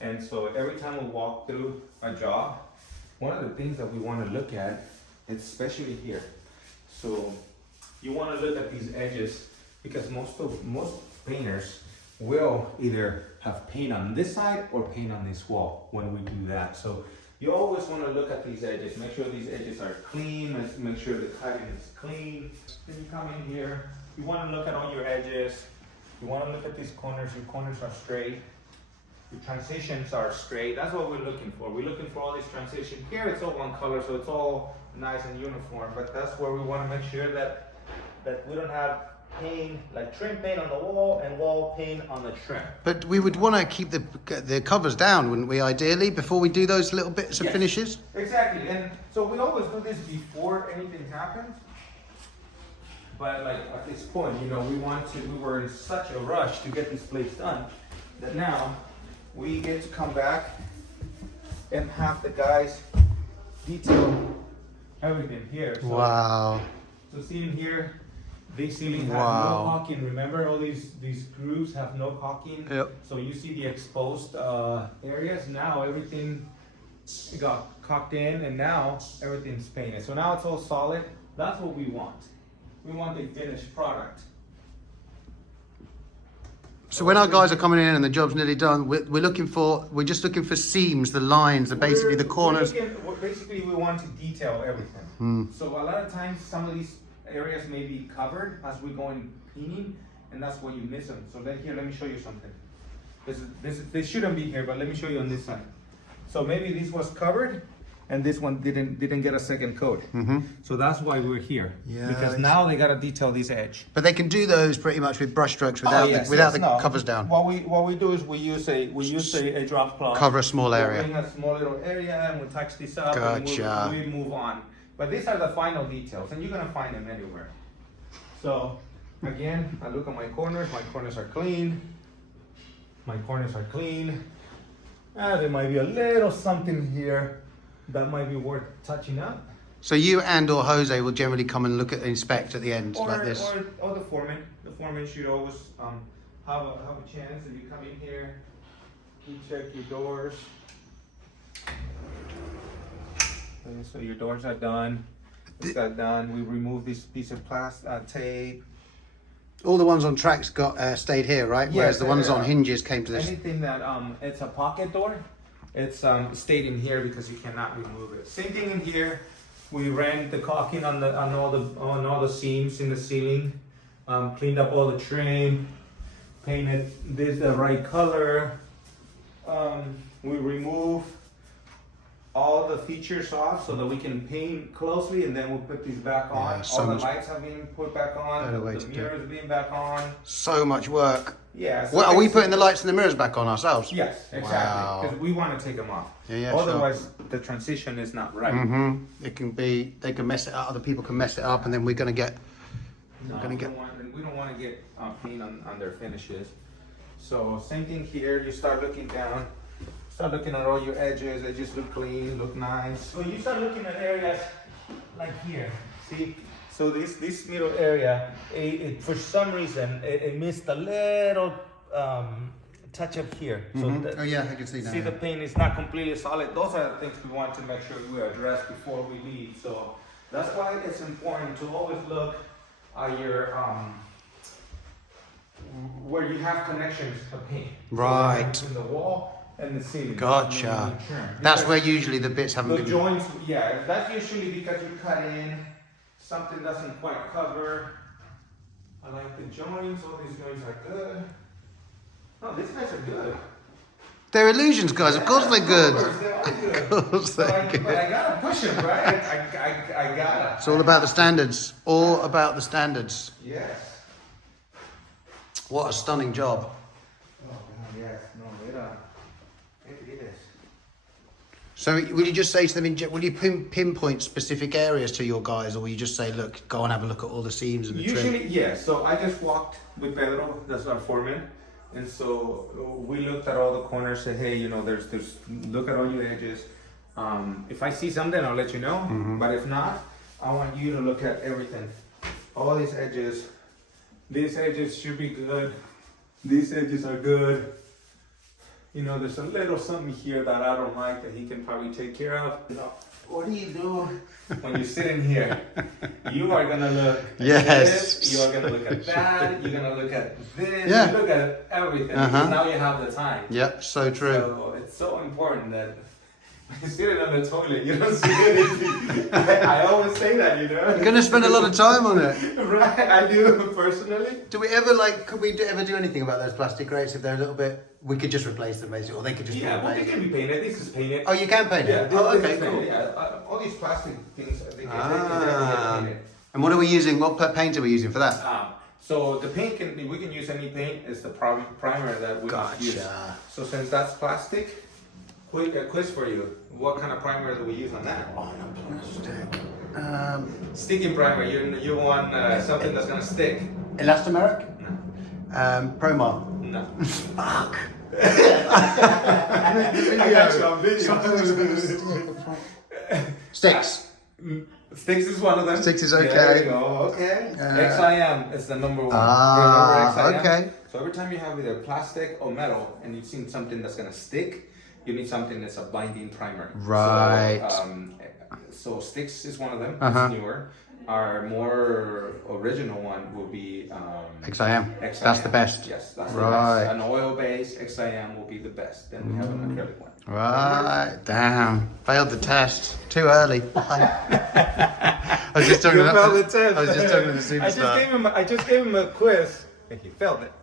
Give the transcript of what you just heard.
And so every time we walk through a job, one of the things that we want to look at, especially here. So you want to look at these edges because most painters will either have paint on this side or paint on this wall when we do that. So you always want to look at these edges, make sure these edges are clean, make sure the cutting is clean. Then you come in here, you want to look at all your edges, you want to look at these corners, your corners are straight, your transitions are straight. That's what we're looking for. We're looking for all these transitions. Here it's all one color, so it's all nice and uniform, but that's where we want to make sure that we don't have paint, like trim paint on the wall and wall paint on the trim. But we would want to keep the covers down, wouldn't we, ideally, before we do those little bits of finishes? Exactly, and so we always do this before anything happens. But like at this point, you know, we were in such a rush to get this place done that now we get to come back and have the guys detail everything here. So, wow. So see in here, these ceilings have no caulking. Remember, all these grooves have no caulking. Yep. So you see the exposed areas. Now everything got caulked in, and now everything's painted. So now it's all solid. That's what we want. We want the finished product. So when our guys are coming in and the job's nearly done, we're just looking for seams, the lines, basically the corners. Basically, we want to detail everything. So a lot of times, some of these areas may be covered as we go in painting, and that's why you miss them. So let me show you something. This shouldn't be here, but let me show you on this side. So maybe this was covered, and this one didn't get a second coat. So that's why we're here. Yeah, because now they gotta detail this edge. But they can do those pretty much with brush strokes without the covers down. What we do is we use a drop cloth. Cover a small area. We bring a small little area and we touch this up Gotcha. and we move on. But these are the final details, and you're gonna find them anywhere. So again, I look at my corners. My corners are clean. My corners are clean. There might be a little something here that might be worth touching up. So you and or Jose will generally come and inspect at the end like this? Or the foreman. The foreman should always have a chance. If you come in here, you check your doors. Okay, so your doors are done. This got done. We removed this piece of plastic tape. All the ones on tracks got stayed here, right? Whereas the ones on hinges came to this. Anything that it's a pocket door, it's stayed in here because you cannot remove it. Same thing in here. We ran the caulking on all the seams in the ceiling, cleaned up all the trim, painted this the right color. We removed all the features off so that we can paint closely, and then we'll put these back on. So all the lights have been put back on. better way The to do it. mirrors being back on. So much work. Yeah. So What, are we putting the lights and the mirrors back on ourselves? Yes, exactly. Wow. Because we want to take them off. Yeah, Otherwise, the transition is not right. It can be. They can mess it up. Other people can mess it up, and then we're gonna get. No, we don't want to get paint on their finishes. So same thing here. You start looking down. Start looking at all your edges. They just look clean, look nice. So you start looking at areas like here. See? So this middle area, for some reason, it missed a little touch up here. So Oh yeah, I can see that. see the paint is not completely solid. Those are the things we want to make sure we address before we leave. So that's why it's important to always look at your where you have connections of paint. Right. So between the wall and the ceiling. Gotcha. That's where usually the bits haven't the been. joints. Yeah, that's usually because you cut in. Something doesn't quite cover. I like the joints. All these joints are good. Oh, these guys are good. They're illusions, guys. Of course they're good. They're all good. Of course they're good. But I gotta push them, right? I gotta. It's all about the standards. All about the standards. Yes. What a stunning job. Oh, God, yes. No, it is. So will you just say to them, will you pinpoint specific areas to your guys, or will you just say, look, go and have a look at all the seams and the trim? Usually, yes. So I just walked with Pedro, that's our foreman. And so we looked at all the corners, said, hey, there's look at all your edges. If I see something, I'll let you know. But if not, I want you to look at everything. All these edges should be good. These edges are good. you know, there's a little something here that I don't like that he can probably take care of. You know, what do you do when you sit in here? You are gonna look at Yes. this, you are gonna look at that, you're gonna look at this, Yeah. you look at everything, Uh-huh. because now you have the time. Yep, so true. So it's so important that when you're sitting on the toilet, you don't see anything. I always say that, you know. You're gonna spend a lot of time on it. Right, I do personally. Do we ever could we ever do anything about those plastic grates if they're a little bit? We could just replace them basically, or they could just be Yeah, well, they replaced. can be painted. This is painted. Oh, you can paint Yeah, it. Oh, this okay, is cool. painted, yeah. All these plastic things, they can Ah. get painted. And what are we using? What paint are we using for that? So the paint we can use any paint. It's the primer that we use. Gotcha. So since that's plastic, quiz for you. What kind of primer do we use on that? On a plastic. Sticking primer. You want something that's gonna stick? Elastomeric? No. Promar. No. Fuck. I got you on video. Sticks. Sticks is one of them. Sticks is There okay. you go. Okay. XIM is the number one. Ah, Remember XIM? okay. So every time you have either plastic or metal, and you've seen something that's gonna stick, you need something that's a binding primer. Right. So Sticks is one of them. Uh-huh. It's newer. Our more original one will be XIM. XIM. That's the best. Yes, that's Right. the best. An oil-based XIM will be the best. Then we have an acrylic one. Right. Damn. Failed the test. Too early. I was just talking You about failed the test. I was just talking to the superstar. I just gave him a quiz and he failed it.